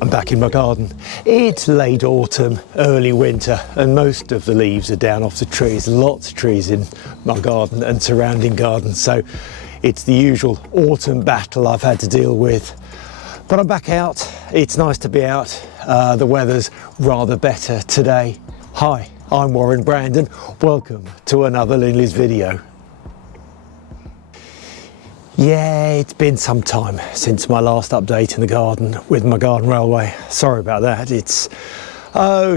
I'm back in my garden. It's late autumn, early winter, and most of the leaves are down off the trees. Lots of trees in my garden and surrounding gardens, so it's the usual autumn battle I've had to deal with. But I'm back out. It's nice to be out. The weather's rather better today. Hi, I'm Warren Brandon. Welcome to another Linleys video. Yeah, it's been some time since my last update in the garden with my garden railway. Sorry about that.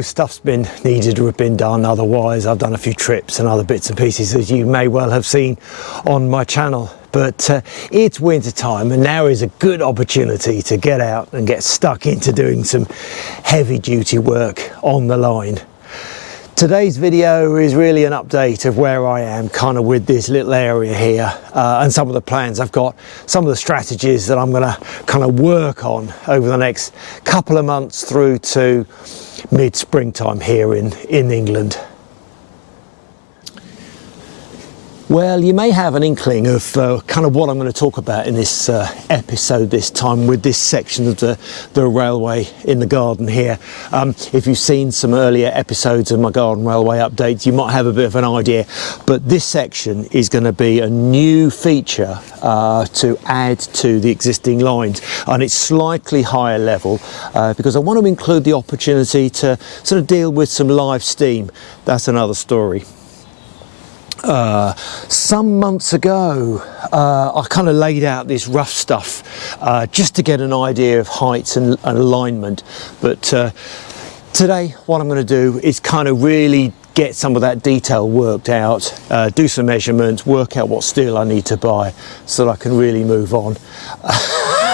Stuff's been needed to have been done. Otherwise, I've done a few trips and other bits and pieces as you may well have seen on my channel. But it's winter time and now is a good opportunity to get out and get stuck into doing some heavy duty work on the line. Today's video is really an update of where I am kind of with this little area here and some of the plans I've got, some of the strategies that I'm going to kind of work on over the next couple of months through to mid-springtime here in England. Well, you may have an inkling of kind of what I'm going to talk about in this episode this time with this section of the railway in the garden here. If you've seen some earlier episodes of my garden railway updates, you might have a bit of an idea, but this section is going to be a new feature to add to the existing lines, and it's slightly higher level because I want to include the opportunity to sort of deal with some live steam. That's another story. Some months ago I kind of laid out this rough stuff just to get an idea of heights and alignment, but today what I'm going to do is kind of really get some of that detail worked out, do some measurements, work out what steel I need to buy so that I can really move on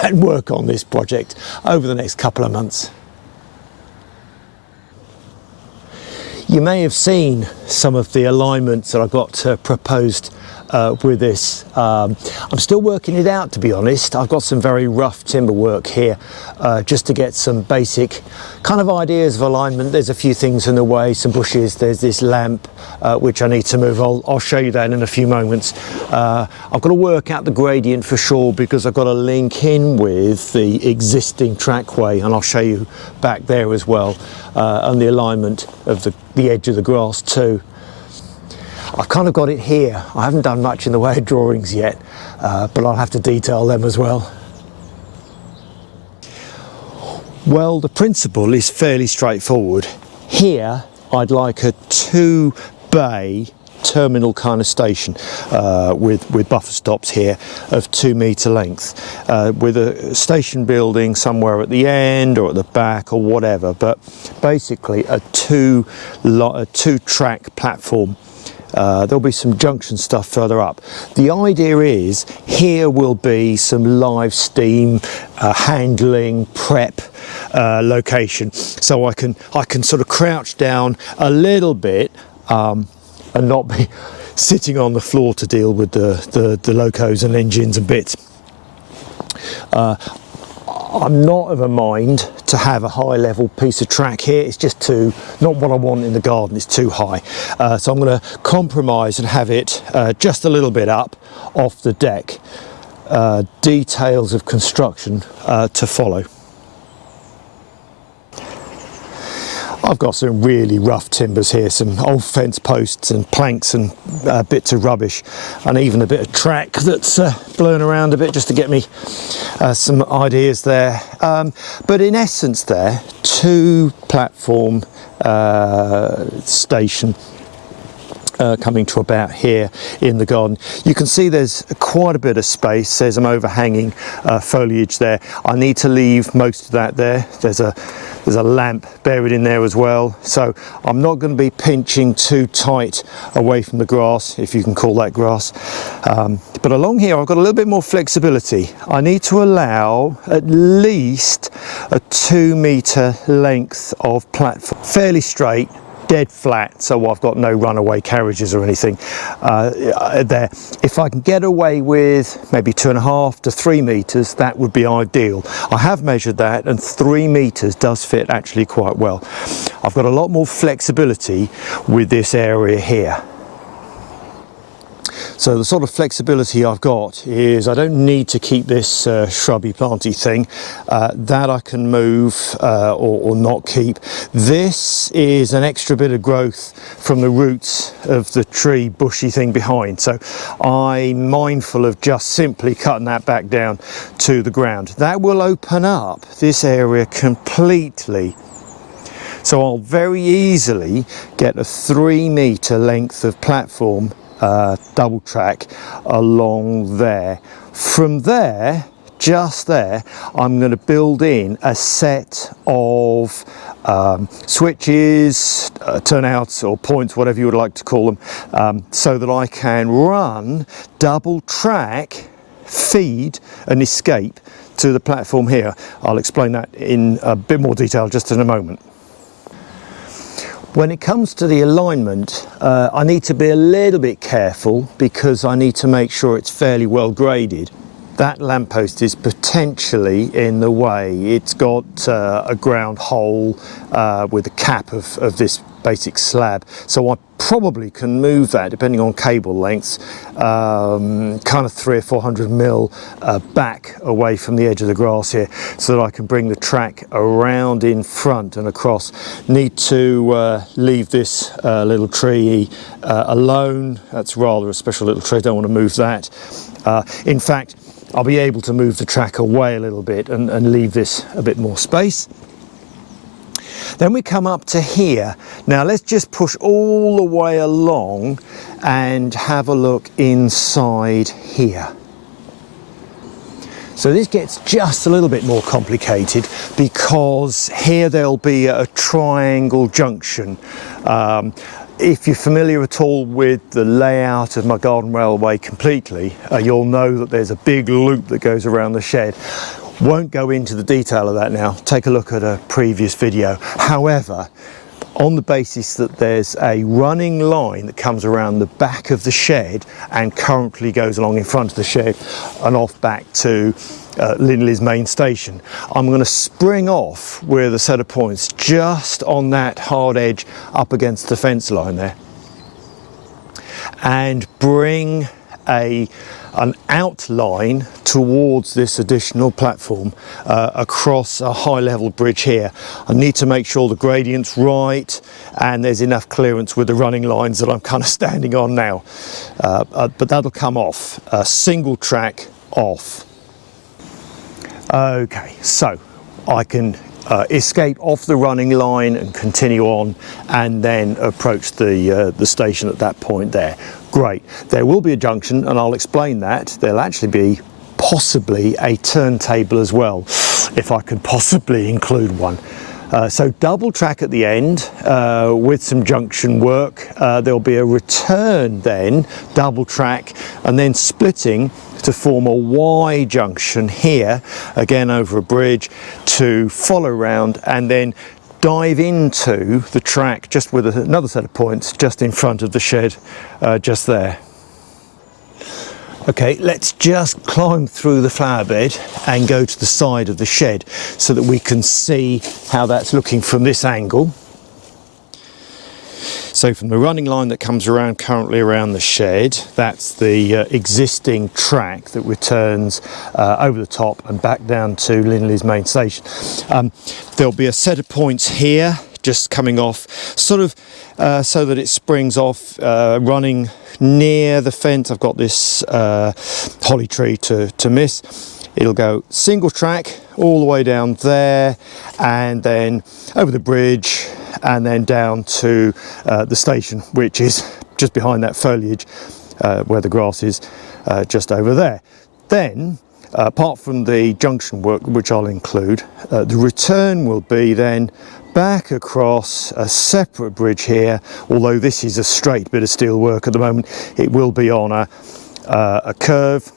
and work on this project over the next couple of months. You may have seen some of the alignments that I've got proposed with this. I'm still working it out, to be honest. I've got some very rough timber work here just to get some basic kind of ideas of alignment. There's a few things in the way, some bushes, there's this lamp which I need to move. I'll show you that in a few moments. I've got to work out the gradient for sure because I've got to link in with the existing trackway, and I'll show you back there as well, and the alignment of the edge of the grass too. I've kind of got it here. I haven't done much in the way of drawings yet, but I'll have to detail them as well. Well, the principle is fairly straightforward. Here, I'd like a 2-bay terminal kind of station with buffer stops here of 2 metre length, with a station building somewhere at the end or at the back or whatever, but basically a two-track platform. There'll be some junction stuff further up. The idea is here will be some live steam handling prep location, so I can sort of crouch down a little bit and not be sitting on the floor to deal with the locos and engines and bits. I'm not of a mind to have a high level piece of track here. It's just not what I want in the garden. It's too high. So I'm going to compromise and have it just a little bit up off the deck. Details of construction to follow. I've got some really rough timbers here, some old fence posts and planks and bits of rubbish, and even a bit of track that's blowing around a bit just to get me some ideas there. But in essence there, 2-platform station coming to about here in the garden. You can see there's quite a bit of space. There's some overhanging foliage there. I need to leave most of that there. There's a lamp buried in there as well, so I'm not going to be pinching too tight away from the grass, if you can call that grass. But along here I've got a little bit more flexibility. I need to allow at least a 2 metre length of platform, fairly straight, dead flat, so I've got no runaway carriages or anything there. If I can get away with maybe 2.5 to 3 metres, that would be ideal. I have measured that and 3 metres does fit actually quite well. I've got a lot more flexibility with this area here. So the sort of flexibility I've got is I don't need to keep this shrubby planty thing. That I can move or not keep. This is an extra bit of growth from the roots of the tree bushy thing behind. So I'm mindful of just simply cutting that back down to the ground. That will open up this area completely. So I'll very easily get a 3-metre length of platform double track along there. From there, just there, I'm going to build in a set of switches, turnouts or points, whatever you would like to call them, so that I can run double track, feed and escape to the platform here. I'll explain that in a bit more detail just in a moment. When it comes to the alignment, I need to be a little bit careful because I need to make sure it's fairly well graded. That lamppost is potentially in the way. It's got a ground hole with a cap of this basic slab, so I probably can move that, depending on cable lengths, kind of 300 or 400 mil back away from the edge of the grass here, so that I can bring the track around in front and across. Need to leave this little tree alone. That's rather a special little tree, don't want to move that. In fact, I'll be able to move the track away a little bit and leave this a bit more space. Then we come up to here. Now let's just push all the way along and have a look inside here. So this gets just a little bit more complicated because here there'll be a triangle junction. If you're familiar at all with the layout of my garden railway completely, you'll know that there's a big loop that goes around the shed. Won't go into the detail of that now, take a look at a previous video. However, on the basis that there's a running line that comes around the back of the shed and currently goes along in front of the shed and off back to Linleys main station, I'm going to spring off with a set of points just on that hard edge up against the fence line there and bring an outline towards this additional platform across a high level bridge here. I need to make sure the gradient's right and there's enough clearance with the running lines that I'm kind of standing on now, but that'll come off, single track off. Okay, so I can escape off the running line and continue on and then approach the station at that point there. Great. There will be a junction and I'll explain that. There'll actually be possibly a turntable as well, if I can possibly include one. So double track at the end with some junction work. There'll be a return then, double track, and then splitting to form a Y junction here, again over a bridge, to follow round and then dive into the track just with another set of points just in front of the shed, just there. Okay, let's just climb through the flower bed and go to the side of the shed so that we can see how that's looking from this angle. So from the running line that comes around currently around the shed, that's the existing track that returns over the top and back down to Linleys main station. There'll be a set of points here just coming off, sort of so that it springs off, running near the fence. I've got this holly tree to miss. It'll go single track all the way down there and then over the bridge and then down to the station, which is just behind that foliage where the grass is, just over there. Then apart from the junction work, which I'll include, the return will be then back across a separate bridge here. Although this is a straight bit of steel work at the moment, it will be on a curve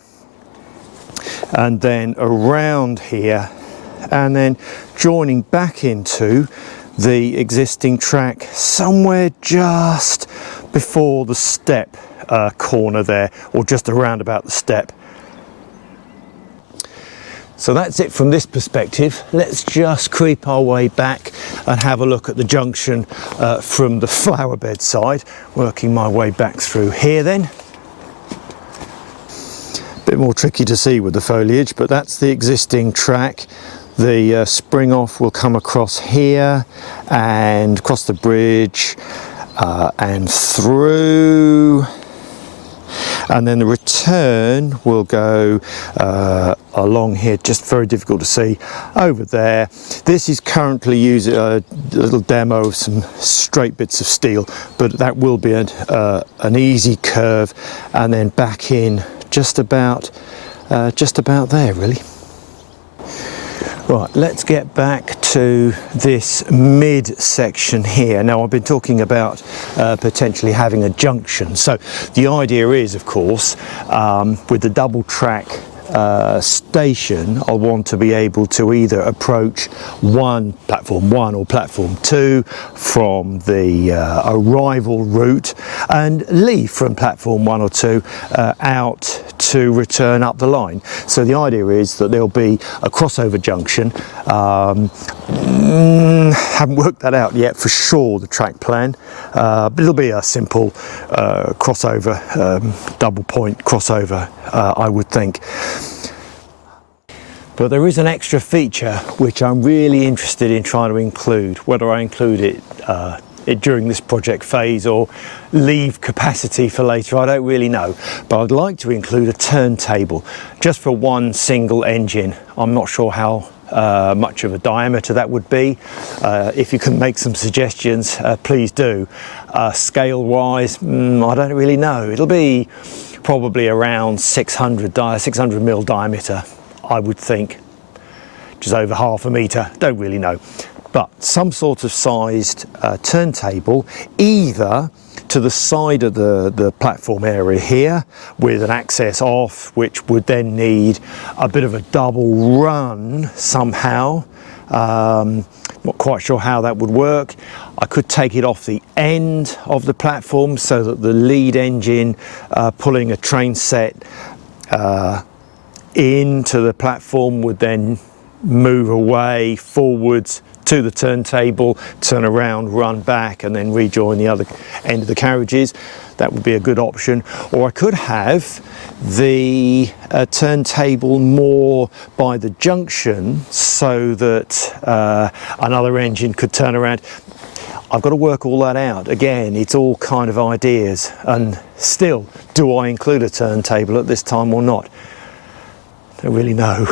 and then around here and then joining back into the existing track somewhere just before the step corner there, or just around about the step. So that's it from this perspective. Let's just creep our way back and have a look at the junction from the flower bed side, working my way back through here then. bit more tricky to see with the foliage, but that's the existing track. The spring off will come across here and across the bridge and through, and then the return will go along here, just very difficult to see, over there. This is currently using a little demo of some straight bits of steel, but that will be an easy curve, and then back in just about there really. Right, let's get back to this mid section here. Now, I've been talking about potentially having a junction. So the idea is, of course, with the double track station, I'll want to be able to either approach platform 1 or platform 2 from the arrival route and leave from platform 1 or 2 out to return up the line. So the idea is that there'll be a crossover junction. Haven't worked that out yet for sure, the track plan, but it'll be a simple crossover, double point crossover, I would think. But there is an extra feature which I'm really interested in trying to include. Whether I include it during this project phase or leave capacity for later, I don't really know, but I'd like to include a turntable just for one single engine. I'm not sure how much of a diameter that would be. If you can make some suggestions, please do. Scale wise, I don't really know. It'll be probably around 600 mil diameter, I would think, just over half a metre, don't really know. But some sort of sized turntable, either to the side of the platform area here with an access off, which would then need a bit of a double run somehow. Not quite sure how that would work. I could take it off the end of the platform so that the lead engine pulling a train set into the platform would then move away forwards to the turntable, turn around, run back, and then rejoin the other end of the carriages. That would be a good option. Or I could have the turntable more by the junction so that another engine could turn around. I've got to work all that out. Again, it's all kind of ideas, and still, do I include a turntable at this time or not? Don't really know.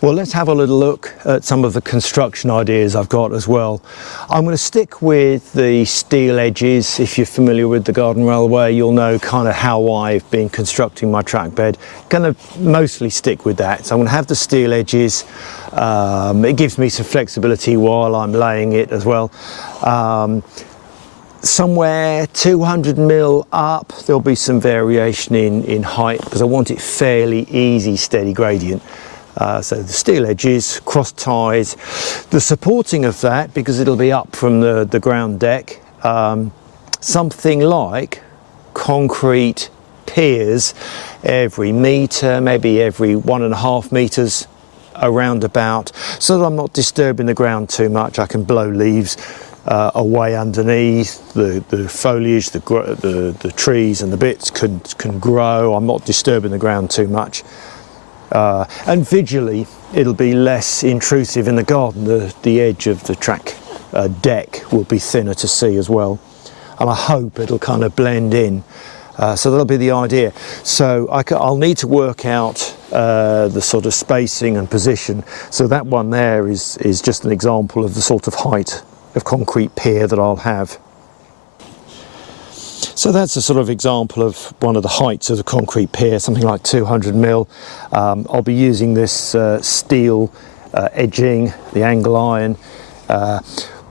Well, let's have a little look at some of the construction ideas I've got as well. I'm going to stick with the steel edges. If you're familiar with the Garden Railway, you'll know kind of how I've been constructing my track bed. Going to mostly stick with that. So I'm going to have the steel edges. It gives me some flexibility while I'm laying it as well. Somewhere 200 mil up, there'll be some variation in height because I want it fairly easy, steady gradient. So the steel edges, cross ties, the supporting of that, because it'll be up from the ground deck, something like concrete piers every metre, maybe every 1.5 metres around about, so that I'm not disturbing the ground too much. I can blow leaves away underneath, the foliage, the trees and the bits can grow. I'm not disturbing the ground too much. And visually it'll be less intrusive in the garden. The edge of the track deck will be thinner to see as well, and I hope it'll kind of blend in. So that'll be the idea. So I'll need to work out the sort of spacing and position. So that one there is just an example of the sort of height of concrete pier that I'll have. So that's a sort of example of one of the heights of the concrete pier, something like 200 mil. I'll be using this steel edging, the angle iron.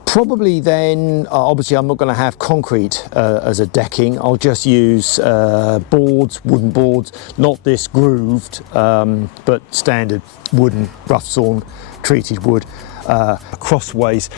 Probably then, obviously I'm not going to have concrete as a decking. I'll just use boards, wooden boards, not this grooved, but standard wooden, rough sawn, treated wood. Crossways.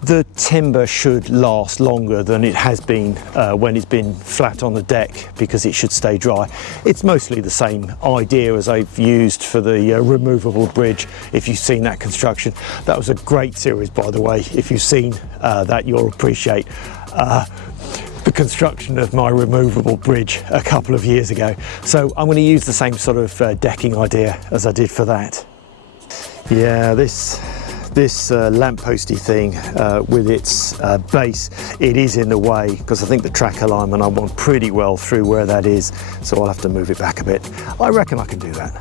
The timber should last longer than it has been when it's been flat on the deck, because it should stay dry. It's mostly the same idea as I've used for the removable bridge. If you've seen that construction, that was a great series, by the way. If you've seen that, you'll appreciate the construction of my removable bridge a couple of years ago. So I'm going to use the same sort of decking idea as I did for that. Yeah, this lampposty thing with its base, it is in the way because I think the track alignment I want pretty well through where that is, so I'll have to move it back a bit. I reckon I can do that.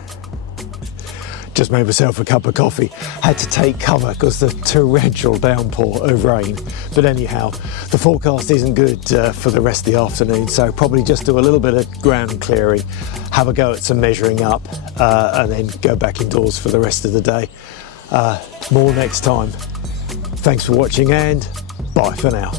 Just made myself a cup of coffee. Had to take cover because the torrential downpour of rain. But anyhow, the forecast isn't good for the rest of the afternoon, so probably just do a little bit of ground clearing, have a go at some measuring up, and then go back indoors for the rest of the day. More next time. Thanks for watching and bye for now.